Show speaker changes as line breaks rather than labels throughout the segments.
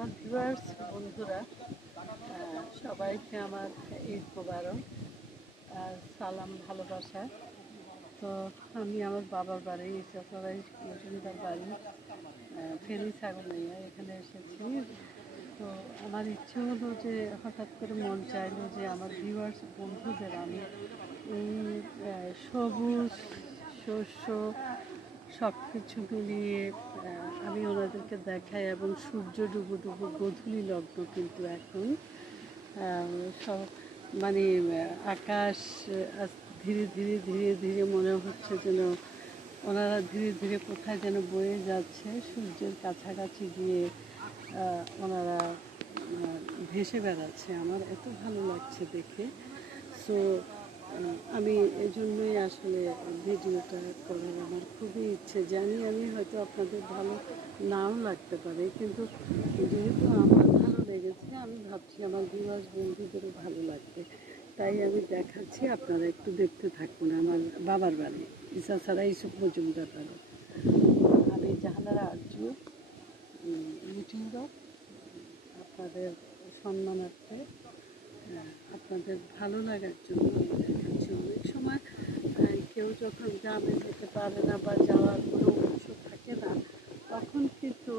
আমার ভিউয়ার্স, বন্ধুরা। সবাইকে আমার ঈদ মোবারক আর সালাম ভালোবাসা। তো আমি আমার বাবার বাড়ি ইসাসরাই মজুমদার বাড়ি ফেনী ছাগলাইয়া এখানে এসেছি। তো আমার ইচ্ছে হলো যে হঠাৎ করে মন চাইলো যে আমার ভিউয়ার্স, বন্ধুদের আমি এই সবুজ, শস্য সব কিছু মিলিয়ে আমি ওনাদেরকে দেখাই এবং সূর্য ডুবো ডুবো গধূলি লগ্ন কিন্তু এখন সব মানে আকাশ ধীরে ধীরে ধীরে ধীরে মনে হচ্ছে যেন ওনারা ধীরে ধীরে কোথায় যেন বয়ে যাচ্ছে। সূর্যের কাছাকাছি গিয়ে ওনারা ভেসে বেড়াচ্ছে। আমার এত ভালো লাগছে দেখে। সো আমি এজন্যই আসলে ভিডিওটা করার আমার খুবই ইচ্ছে। জানি আমি হয়তো আপনাদের ভালো নাও লাগতে পারে, কিন্তু যেহেতু আমার ভালো লেগেছে, আমি ভাবছি আমার ভিউয়ার্স বন্ধুদেরও ভালো লাগবে। তাই আমি দেখাচ্ছি, আপনারা একটু দেখতে থাকুন আমার বাবার বাড়ি ইসা ছাড়া ইসুফ মজুমদার বাড়ি। আমি জাহানারা আর্য ইউটিউবার, আপনাদের সম্মানার্থে আপনাদের ভালো লাগার জন্য সময় কেউ যখন গ্রামে যেতে পারে না বা যাওয়ার কোনো উৎস থাকে না, তখন কিন্তু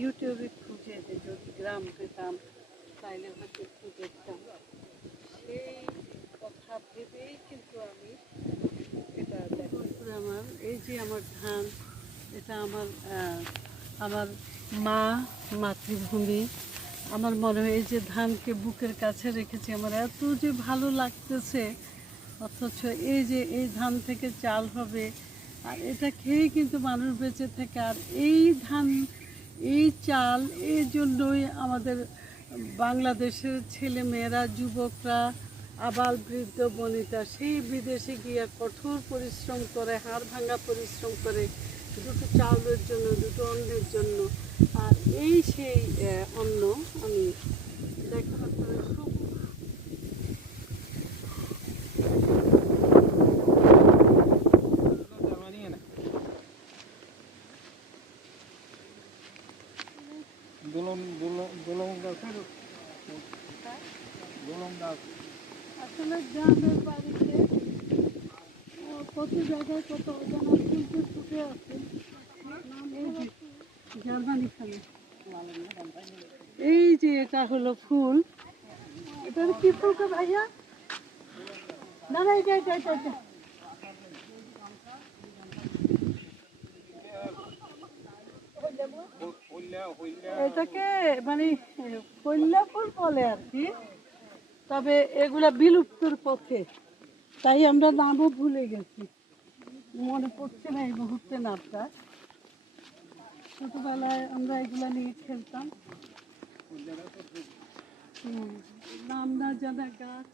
ইউটিউবে খুঁজে যে যদি গ্রাম পেতাম, তাইলে হয়তো একটু দেখতাম। সেই কথা ভেবেই কিন্তু আমি এটা আমার, এই যে আমার ধান, এটা আমার আমার মা, মাতৃভূমি। আমার মনে হয় এই যে ধানকে বুকের কাছে রেখেছি, আমার এত যে ভালো লাগতেছে অথচ এই যে এই ধান থেকে চাল হবে আর এটা খেয়েই কিন্তু মানুষ বেঁচে থাকে। আর এই ধান এই চাল এই জন্যই আমাদের বাংলাদেশের ছেলে মেয়েরা যুবকরা আবাল বৃদ্ধ বনিতা সেই বিদেশে গিয়ে কঠোর পরিশ্রম করে হাড় ভাঙা পরিশ্রম করে দুটো চাউলের জন্য দুটো অন্নের জন্য। আর এই সেই আহ, অন্ন আমি দেখেন আপনারা সব
দোলন দোলন দোলন গাছের দোলন গাছ
আসলে গ্রামের বাড়িতে আহ, কত জায়গায় কত অজানা ফুল ফুটে আছে। এই যে এটা হলো ফুল। এটার কি ফুল ভাইয়া? না না, এটা এটা এটা এটা। এটাকে মানে কল্যা ফুল বলে আর কি। তবে এগুলা বিলুপ্তর পথে। তাই আমরা নামও ভুলে গেছি। মনে পড়ছে না এই মুহূর্তে নামটা ছোটবেলায় আমরা এগুলা নিয়ে খেলতাম। নাম না জানা গাছ।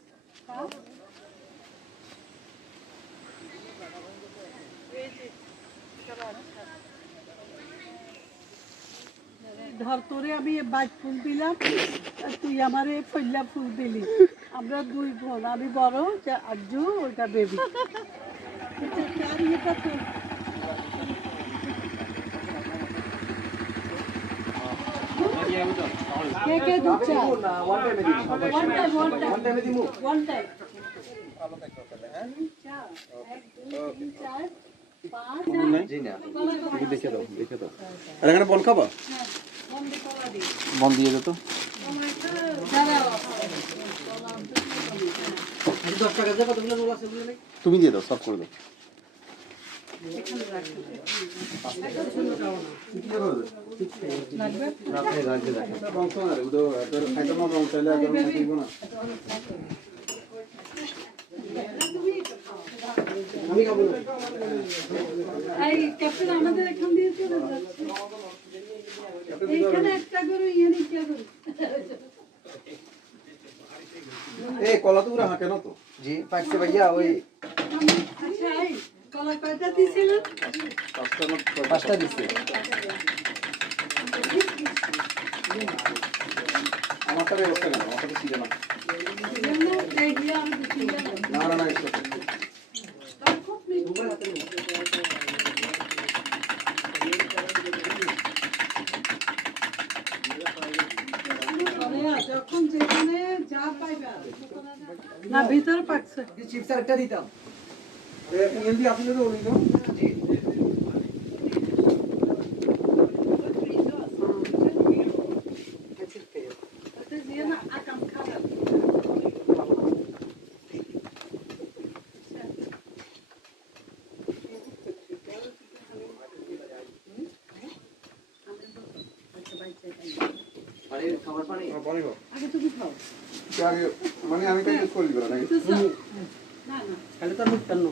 ধর, তোরে আমি বাইক ফুল দিলাম তুই আমারে ফল্লা ফুল দিলি। আমরা দুই বোন, আমি বড়, যে আজু ওইটা বেবি। কে কে দুধ চা one time one time one time চার এক দুই তিন চার পাঁচ
জি না একটু দেখে দাও দেখে দাও আর এখানে বন খাবা
হ্যাঁ, বন্ধ কলা
বন দিয়ে যেত
দাঁড়াও
তুমি দিয়ে দাও সব করে দাও।
আমাদের এখান
এই কলা তো হাঁকে না তো।
জি পাকছে ভাইয়া ওই
আচ্ছা এই কলা কয়টা দিয়েছিলেন
পাঁচটা না ছয়টা।
পাঁচটা দিচ্ছে
আমার তার কেন আমার ছিল না। না না না
না ভিতরে পাকছে।
চিপস একটা দিতাম।
এমনি আপনি তো ওই দাও
ওটা দিয়ে না আকাম খাবার
পানির খাবার পানি
পানি খাও
আগে তুমি খাও
আগে মানে আমি কাজ করে দিব নাকি
তো স্যার, না না
খালি তো মুখ টানো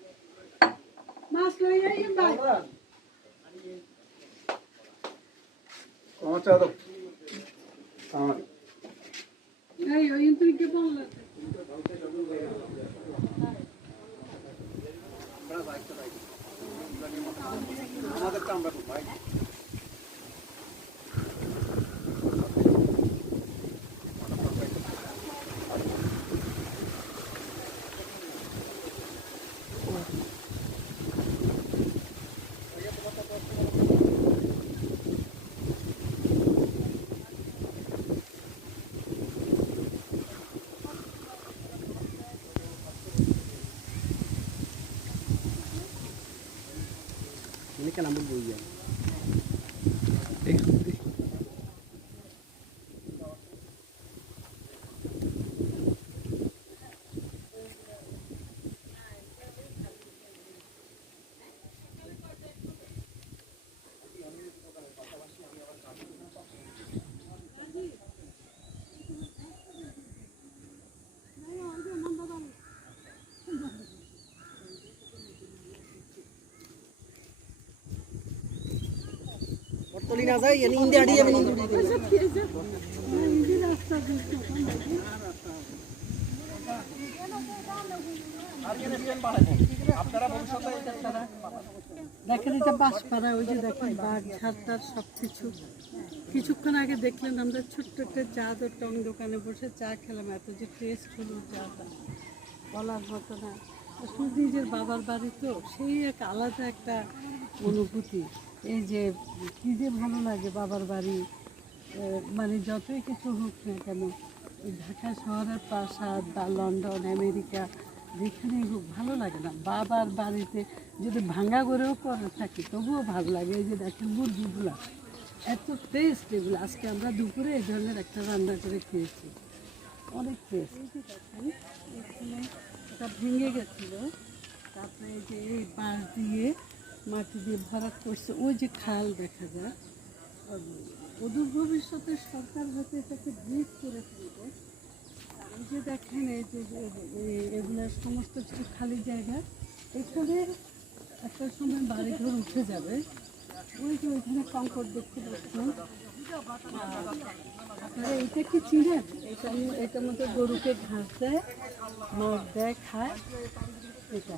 মাছ লই আই ভাই।
আমার চা দাও। আমার
এই ওই তুই কি বললে?
আমাদের কামরা ভাই।
que é. na mão do buaya Portoli na saya, ini India dia ini India.
দেখেন এটা বাঁশপাড়া ওই যে দেখেন বাঘ ঝাড়টার সব কিছু। কিছুক্ষণ আগে দেখলেন আমরা ছোট্ট একটা চা টং দোকানে বসে চা খেলাম এত যে টেস্ট হলো চাটা। বলার মতো না। নিজের বাবার বাড়ি তো সেই এক আলাদা একটা অনুভূতি। এই যে কী যে ভালো লাগে বাবার বাড়ি মানে যতই কিছু হোক না কেন ঢাকা শহরের প্রাসাদ বা লন্ডন, আমেরিকা যেখানেই হোক, ভালো লাগে না। বাবার বাড়িতে যদি ভাঙা করেও করে থাকি, তবুও ভালো লাগে। এই যে দেখেন মুরগিগুলো, এত টেস্ট এগুলো। আজকে আমরা দুপুরে এই ধরনের একটা রান্না করে খেয়েছি। অনেক টেস্ট এখানে এটা ভেঙে গেছিল। তারপরে এই যে এই বাঁশ দিয়ে মাটি দিয়ে ভরাট করছে। ওই যে খাল দেখা যায় অদূর ভবিষ্যতে সরকার হয়তো এটাকে ব্রিজ করে ফেলবে এই যে দেখেন, এই যে এই- সমস্ত কিছু খালি জায়গা, এখানে একটা সময় বাড়ি ঘর উঠে যাবে। ওই যে ওইখানে কঙ্কর দেখতে পাচ্ছেন। আপনারা এটা কি চিনেন? এটা এটার মধ্যে গরুকে ঘাস দেয় মাছ দেয়, খায়। এটা।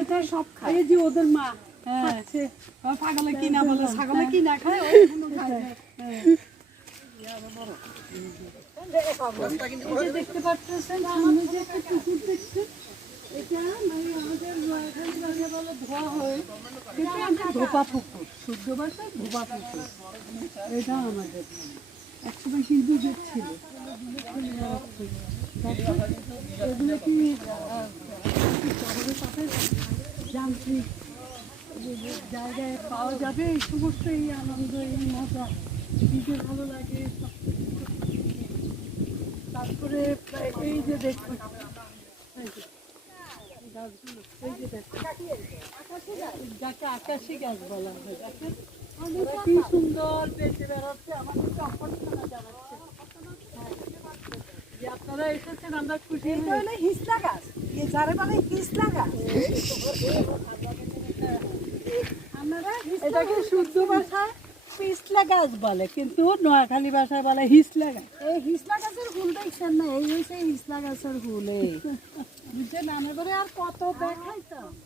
এটা
সব খায়।
এই যে ওদের মা খাচ্ছে।
ছাগলে কি না বলে ছাগলে কি না খায়
হ্যাঁ। যে দেখতে পাচ্ছেন সামনে যে একটা পুকুর দেখছেন এটা মানে আমাদের নোয়াখালী বলে ধোয়া হয়। কিন্তু এটা ধোপা পুকুর শুদ্ধ ভাষায় ধোপা পুকুর। এটা আমাদের একসময় হিন্দুদের ছিল। এগুলো কি যান্ত্রিক জায়গায় পাওয়া যাবে এই সমস্ত এই আনন্দ মজা দিতে ভালো লাগে তারপরে এই যে দেখুন এই যাকে আকাশি গাছ বলা হয় কি সুন্দর বেঁচে বেড়াচ্ছে আমাদের হ্যাঁ। আপনারা এসেছেন আমরা খুশি
হিসলা গাছ যারে বলে হিসলা গাছ আপনারা
এটাকে শুদ্ধ ভাষায় পিছলা গাছ বলে কিন্তু নোয়াখালী ভাষায় বলে হিসলা গাছ
এই হিসলা গাছের ফুল দেখছেন না এই হয়েছে হিসলা গাছের ফুল বুঝছেন? আমি করে আর কত দেখাই
এই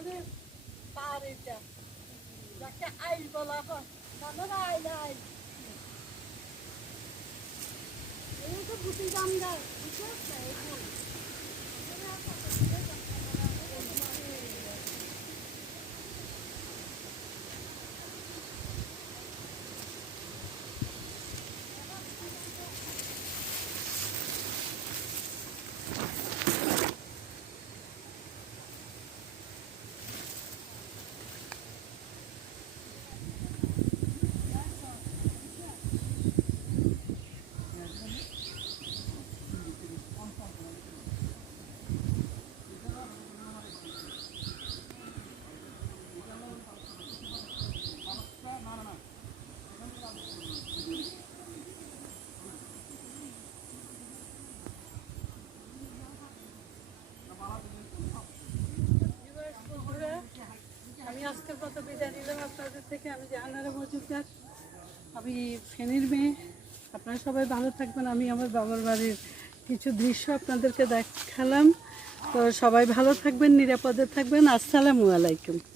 ধানের তার এটা যাকে আইল বলা হয় ধানের আইল আইল
এই তো গুটি গাছ বুঝছেন এই
নিলাম। আপনাদের থেকে আমি মজুমদার। আমি ফেনীর মেয়ে। আপনারা সবাই ভালো থাকবেন। আমি আমার বাবার বাড়ির কিছু দৃশ্য আপনাদেরকে দেখালাম। তো সবাই ভালো থাকবেন, নিরাপদে থাকবেন। আসসালামু আলাইকুম।